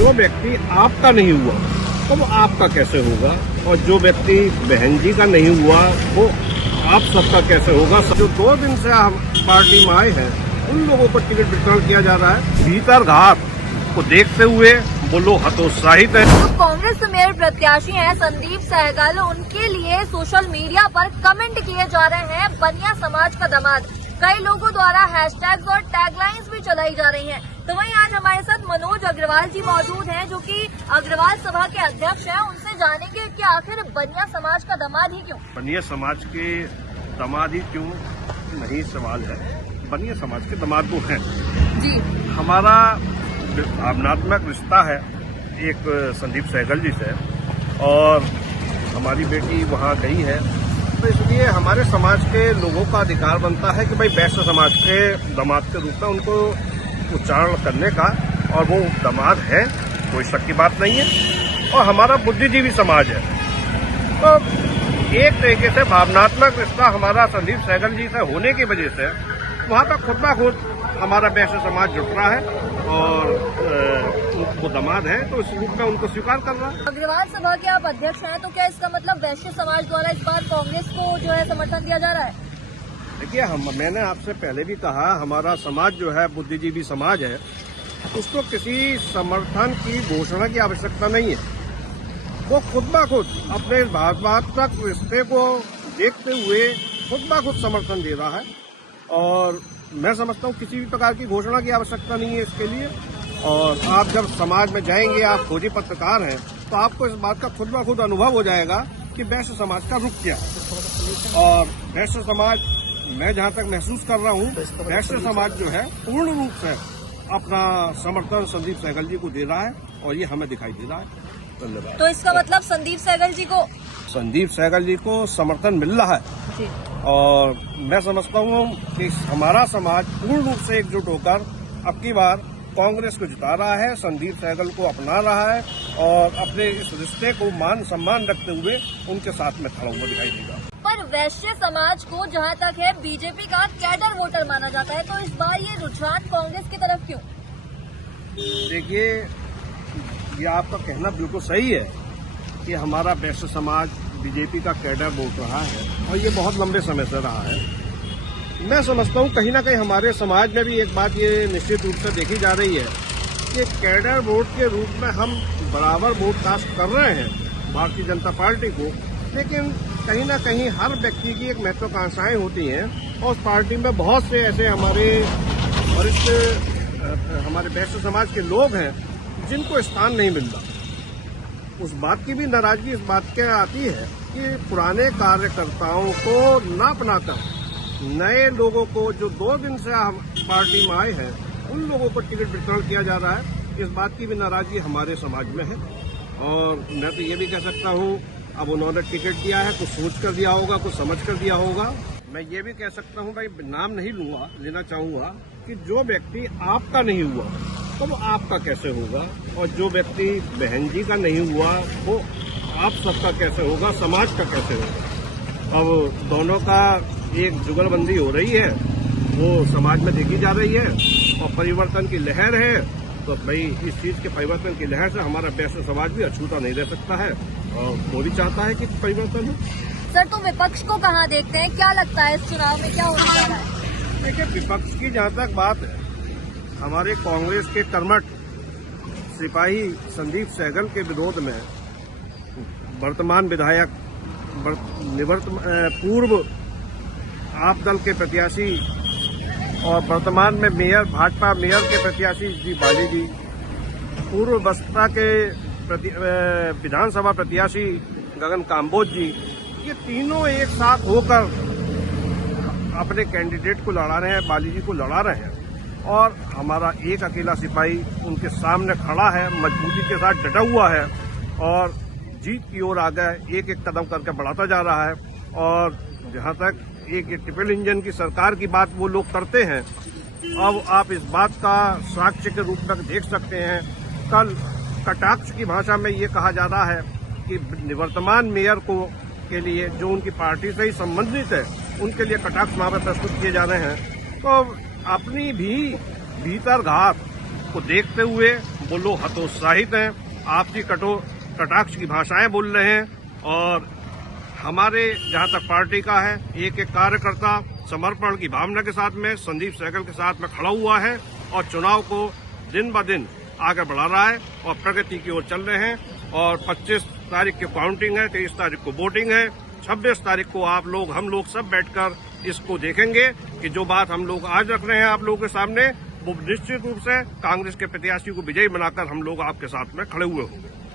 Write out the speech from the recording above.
जो व्यक्ति आपका नहीं हुआ तो वो आपका कैसे होगा, और जो व्यक्ति बहन जी का नहीं हुआ वो आप सबका कैसे होगा। जो 2 दिन से हम पार्टी में आए हैं उन लोगों को टिकट वितरण किया जा रहा है। भीतर घात को देखते हुए वो लोग हतोत्साहित है। तो कांग्रेस मेयर प्रत्याशी हैं संदीप सहगल, उनके लिए सोशल मीडिया पर कमेंट किए जा रहे हैं बनिया समाज का दामाद। कई लोगों द्वारा हैशटैग्स और टैगलाइंस भी चलाई जा रही हैं। तो वहीं आज हमारे साथ मनोज अग्रवाल जी मौजूद हैं, जो कि अग्रवाल सभा के अध्यक्ष हैं। उनसे जानेंगे कि आखिर बनिया समाज का दामाद ही क्यों। बनिया समाज के दामाद ही क्यों नहीं सवाल है, बनिया समाज के दामाद वो हैं जी। हमारा भावनात्मक रिश्ता है एक संदीप सहगल जी से, और हमारी बेटी वहाँ गई है, तो इसलिए हमारे समाज के लोगों का अधिकार बनता है कि भाई वैश्य समाज के दामाद के रूप में उनको उच्चारण करने का, और वो दामाद है, कोई शक की बात नहीं है। और हमारा बुद्धिजीवी समाज है, तो एक तरीके से भावनात्मक रिश्ता हमारा संदीप सहगल जी से होने की वजह से वहाँ पर खुद ब खुद हमारा वैश्य समाज जुट रहा है, और वो दामाद है तो इस रूप में उनको स्वीकार कर रहा है। अग्रवाल सभा के आप अध्यक्ष हैं, तो क्या इसका मतलब वैश्य समाज द्वारा इस बार कांग्रेस को जो है समर्थन दिया जा रहा है? देखिए, मैंने आपसे पहले भी कहा, हमारा समाज जो है बुद्धिजीवी समाज है, उसको किसी समर्थन की घोषणा की आवश्यकता नहीं है। वो खुद ब खुद अपने भावनात्मक रिश्ते को देखते हुए खुद ब खुद समर्थन दे रहा है, और मैं समझता हूँ किसी भी प्रकार की घोषणा की आवश्यकता नहीं है इसके लिए। और आप जब समाज में जाएंगे, आप खोजी पत्रकार हैं, तो आपको इस बात का खुद ब खुद अनुभव हो जाएगा कि वैश्य समाज का रुख क्या है। और वैश्य समाज, मैं जहाँ तक महसूस कर रहा हूँ, वैश्य समाज जो है पूर्ण रूप से अपना समर्थन संदीप सहगल जी को दे रहा है, और ये हमें दिखाई दे रहा है। धन्यवाद। तो इसका मतलब संदीप सहगल जी को समर्थन मिल रहा है जी। और मैं समझता हूँ कि हमारा समाज पूर्ण रूप से एकजुट होकर अब की बार कांग्रेस को जिता रहा है, संदीप सहगल को अपना रहा है, और अपने इस रिश्ते को मान सम्मान रखते हुए उनके साथ में खड़ा हुआ दिखाई देगा। पर वैश्य समाज को जहां तक है बीजेपी का कैडर वोटर माना जाता है, तो इस बार ये रुझान कांग्रेस की तरफ क्यों? देखिए, ये आपका कहना बिल्कुल सही है कि हमारा वैश्य समाज बीजेपी का कैडर वोट रहा है, और ये बहुत लंबे समय से रहा है। मैं समझता हूँ कहीं ना कहीं हमारे समाज में भी एक बात ये निश्चित रूप से देखी जा रही है कि कैडर वोट के रूप में हम बराबर वोट कास्ट कर रहे हैं भारतीय जनता पार्टी को, लेकिन कहीं ना कहीं हर व्यक्ति की एक महत्वाकांक्षाएं होती हैं, और उस पार्टी में बहुत से ऐसे हमारे वरिष्ठ हमारे वैश्य समाज के लोग हैं जिनको स्थान नहीं मिल रहा। उस बात की भी नाराजगी इस बात के आती है कि पुराने कार्यकर्ताओं को ना अपनाकर नए लोगों को, जो 2 दिन से हम पार्टी में आए हैं, उन लोगों को टिकट वितरण किया जा रहा है। इस बात की भी नाराजगी हमारे समाज में है, और मैं तो ये भी कह सकता हूँ, अब उन्होंने टिकट दिया है, कुछ सोच कर दिया होगा, कुछ समझ कर दिया होगा। मैं ये भी कह सकता हूँ, भाई नाम नहीं लेना चाहूँगा, कि जो व्यक्ति आपका नहीं हुआ तो वो आपका कैसे होगा, और जो व्यक्ति बहन जी का नहीं हुआ वो आप सबका कैसे होगा, समाज का कैसे होगा। अब दोनों का एक जुगलबंदी हो रही है, वो समाज में देखी जा रही है, और परिवर्तन की लहर है, तो भाई इस चीज के परिवर्तन की लहर से हमारा वैश्य समाज भी अछूता नहीं रह सकता है, और वो भी चाहता है कि परिवर्तन हो। सर, तो विपक्ष को कहाँ देखते हैं? क्या लगता है इस चुनाव में क्या होने जा रहा है? देखिए, विपक्ष की जहाँ तक बात है, हमारे कांग्रेस के कर्मठ सिपाही संदीप सहगल के विरोध में वर्तमान विधायक, पूर्व आप दल के प्रत्याशी और वर्तमान में मेयर, भाजपा मेयर के प्रत्याशी जी बाली जी, पूर्व बसपा के विधानसभा प्रत्याशी गगन काम्बोज जी, ये तीनों एक साथ होकर अपने कैंडिडेट को लड़ा रहे हैं, बाली जी को लड़ा रहे हैं, और हमारा एक अकेला सिपाही उनके सामने खड़ा है, मजबूती के साथ डटा हुआ है, और जीत की ओर आगे एक एक कदम करके बढ़ाता जा रहा है। और जहां तक एक ट्रिपल इंजन की सरकार की बात वो लोग करते हैं, अब आप इस बात का साक्ष्य के रूप में देख सकते हैं। कल कटाक्ष की भाषा में ये कहा जा रहा है कि निवर्तमान मेयर को के लिए, जो उनकी पार्टी से ही संबंधित है, उनके लिए कटाक्ष वहां पर प्रस्तुत किए जा रहे हैं। तो अपनी भी भीतर घात को देखते हुए वो लोग हतोत्साहित हैं, आपसी कटाक्ष की भाषाएं बोल रहे हैं। और हमारे जहां तक पार्टी का है, एक एक कार्यकर्ता समर्पण की भावना के साथ में संदीप सहगल के साथ में खड़ा हुआ है और चुनाव को दिन ब दिन आगे बढ़ा रहा है और प्रगति की ओर चल रहे हैं। और 25 तारीख की काउंटिंग है, 23 तारीख को वोटिंग है, 26 तारीख को हम लोग सब बैठकर इसको देखेंगे कि जो बात हम लोग आज रख रहे हैं आप लोगों के सामने, वो निश्चित रूप से कांग्रेस के प्रत्याशी को विजयी बनाकर हम लोग आपके साथ में खड़े हुए होंगे।